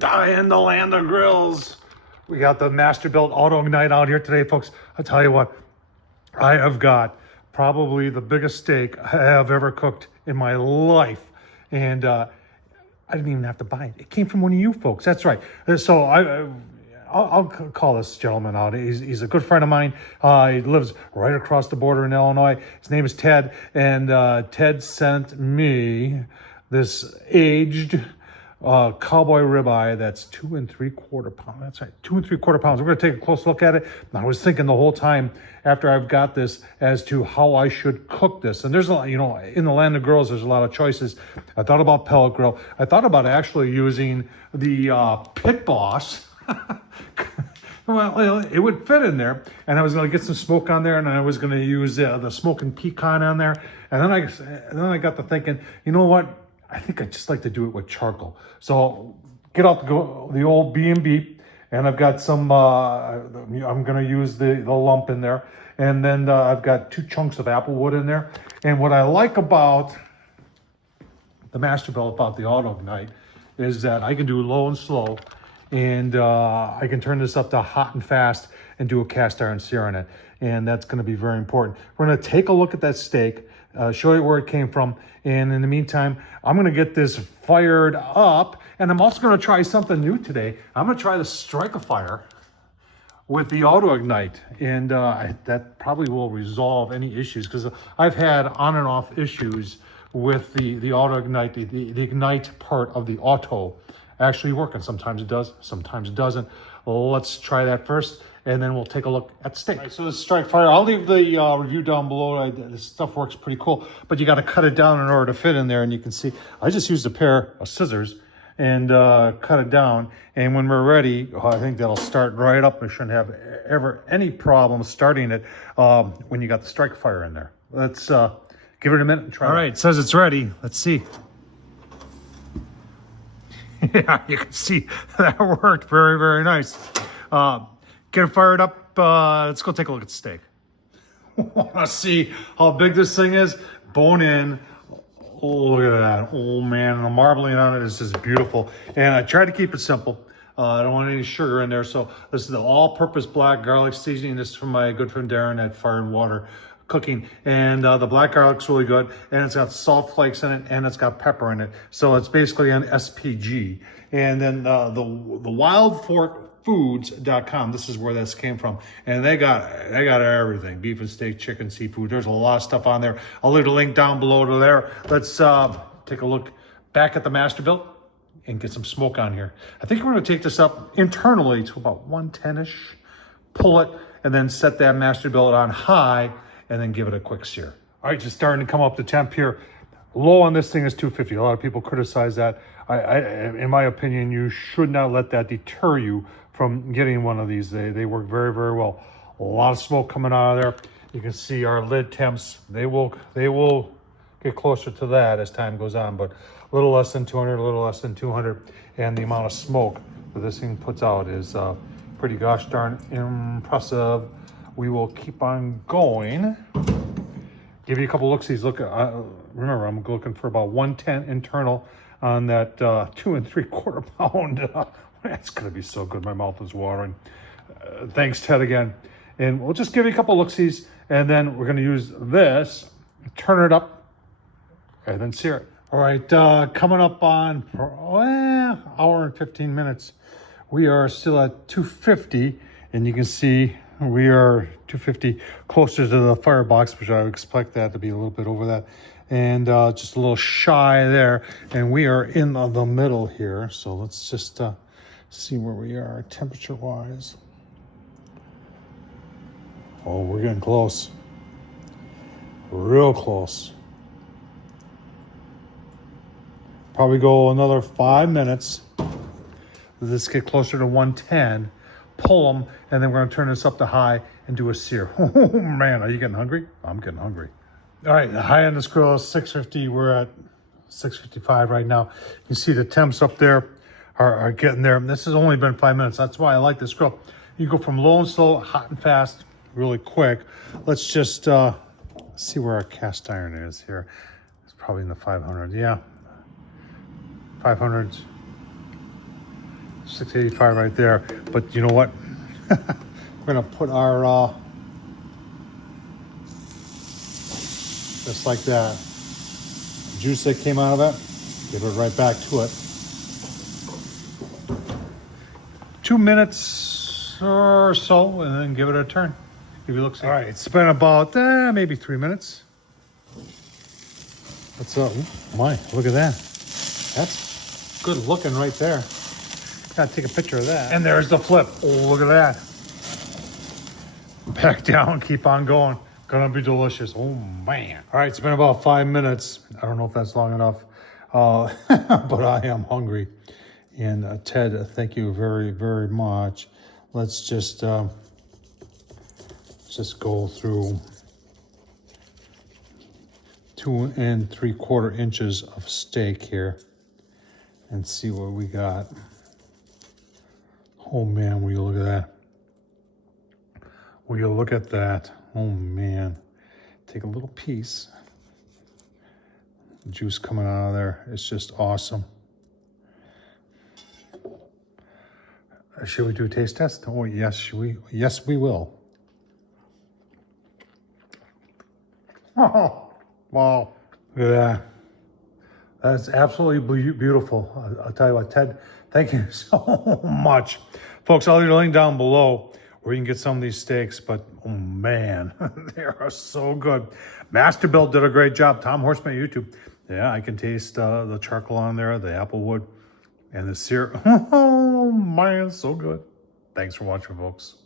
In the land of grills. We got the Masterbuilt Autoignite out here today, folks. I tell you what, I have got probably the biggest steak I have ever cooked in my life. And I didn't even have to buy it. It came from one of you folks. That's right. So I'll call this gentleman out. He's a good friend of mine. He lives right across the border in Illinois. His name is Ted. And Ted sent me this aged Cowboy Ribeye that's 2 3/4 pounds. That's right, 2 3/4 pounds. We're going to take a close look at it. And I was thinking the whole time after I've got this as to how I should cook this. And there's a lot, you know, in the land of grills, there's a lot of choices. I thought about pellet grill. I thought about actually using the Pit Boss. Well, it would fit in there, and I was going to get some smoke on there, and I was going to use the smoking pecan on there. And then I got to thinking, you know what? I think I just like to do it with charcoal. So get out the old B&B, and I've got some, I'm gonna use the lump in there. And then I've got 2 chunks of apple wood in there. And what I like about the Masterbuilt, about the Autoignite, is that I can do low and slow. And I can turn this up to hot and fast and do a cast iron sear on it. And that's gonna be very important. We're gonna take a look at that steak, show you where it came from. And in the meantime, I'm gonna get this fired up. And I'm also gonna try something new today. I'm gonna try the Strike-A-Fire with the Autoignite. And that probably will resolve any issues, because I've had on and off issues with the Autoignite, the ignite part of the auto actually working. Sometimes it does, sometimes it doesn't. Well, let's try that first, and then we'll take a look at the steak. Right, so this Strike-A-Fire, I'll leave the review down below. This stuff works pretty cool, but you got to cut it down in order to fit in there. And you can see, I just used a pair of scissors and cut it down. And when we're ready, I think that'll start right up. We shouldn't have ever any problem starting it when you got the Strike-A-Fire in there. Let's give it a minute and try. All right, it says it's ready. Let's see. Yeah, you can see that worked very, very nice. Get it fired up. Let's go take a look at the steak. Want to see how big this thing is? Bone in. Oh, look at that. Oh, man. The marbling on it is just beautiful. And I tried to keep it simple. I don't want any sugar in there. So this is the all-purpose black garlic seasoning. This is from my good friend Darren at Fire and Water Cooking. And the black garlic's really good. And it's got salt flakes in it, and it's got pepper in it. So it's basically an SPG. And then the Wild Fork Foods.com. This is where this came from, and they got everything: beef and steak, chicken, seafood. There's a lot of stuff on there. I'll leave the link down below to there. Let's take a look back at the Masterbuilt and get some smoke on here. I think we're going to take this up internally to about 110ish, pull it, and then set that Masterbuilt on high, and then give it a quick sear. All right, just starting to come up the temp here. Low on this thing is 250. A lot of people criticize that. In my opinion, you should not let that deter you from getting one of these. They work very, very well. A lot of smoke coming out of there. You can see our lid temps. They will get closer to that as time goes on, but a little less than 200, a little less than 200. And the amount of smoke that this thing puts out is pretty gosh darn impressive. We will keep on going. Give you a couple looksies. Look, remember, I'm looking for about 110 internal on that 2 3/4 pound. That's gonna be so good. My mouth is watering. Thanks, Ted, again. And we'll just give you a couple looksies, and then we're gonna use this, turn it up, and then sear it. All right, coming up on hour and 15 minutes. We are still at 250, and you can see we are 250 closer to the firebox, which I would expect that to be a little bit over that, and just a little shy there. And we are in the middle here, so let's just see where we are temperature-wise. Oh, we're getting close, real close. Probably go another 5 minutes. Let's get closer to 110. Pull them, and then we're going to turn this up to high and do a sear. Oh man, are you getting hungry? I'm getting hungry. All right, the high end of this grill is 650. We're at 655 right now. You see the temps up there are getting there. This has only been 5 minutes. That's why I like this grill. You go from low and slow, hot and fast, really quick. Let's just see where our cast iron is here. It's probably in the 500. Yeah, 500s. 685 right there. But you know what? We're gonna put our just like that. The juice that came out of it, give it right back to it. 2 minutes or so, and then give it a turn. If you look, all right, it's been about maybe 3 minutes. What's up? My, look at that. That's good looking right there. Gotta take a picture of that. And there's the flip. Oh, look at that. Back down, keep on going. Gonna be delicious. Oh man. All right, it's been about 5 minutes. I don't know if that's long enough, but I am hungry. And Ted, thank you very, very much. Let's just go through 2 3/4 inches of steak here and see what we got. Oh man, will you look at that? Will you look at that? Oh man. Take a little piece. Juice coming out of there. It's just awesome. Should we do a taste test? Oh yes, we will. Oh, wow. Look at that. That's absolutely beautiful. I'll tell you what, Ted, thank you so much. Folks, I'll leave a link down below where you can get some of these steaks, but oh man, they are so good. Masterbuilt did a great job. Tom Horsman YouTube. Yeah, I can taste the charcoal on there, the apple wood, and the sear. Oh man, so good. Thanks for watching, folks.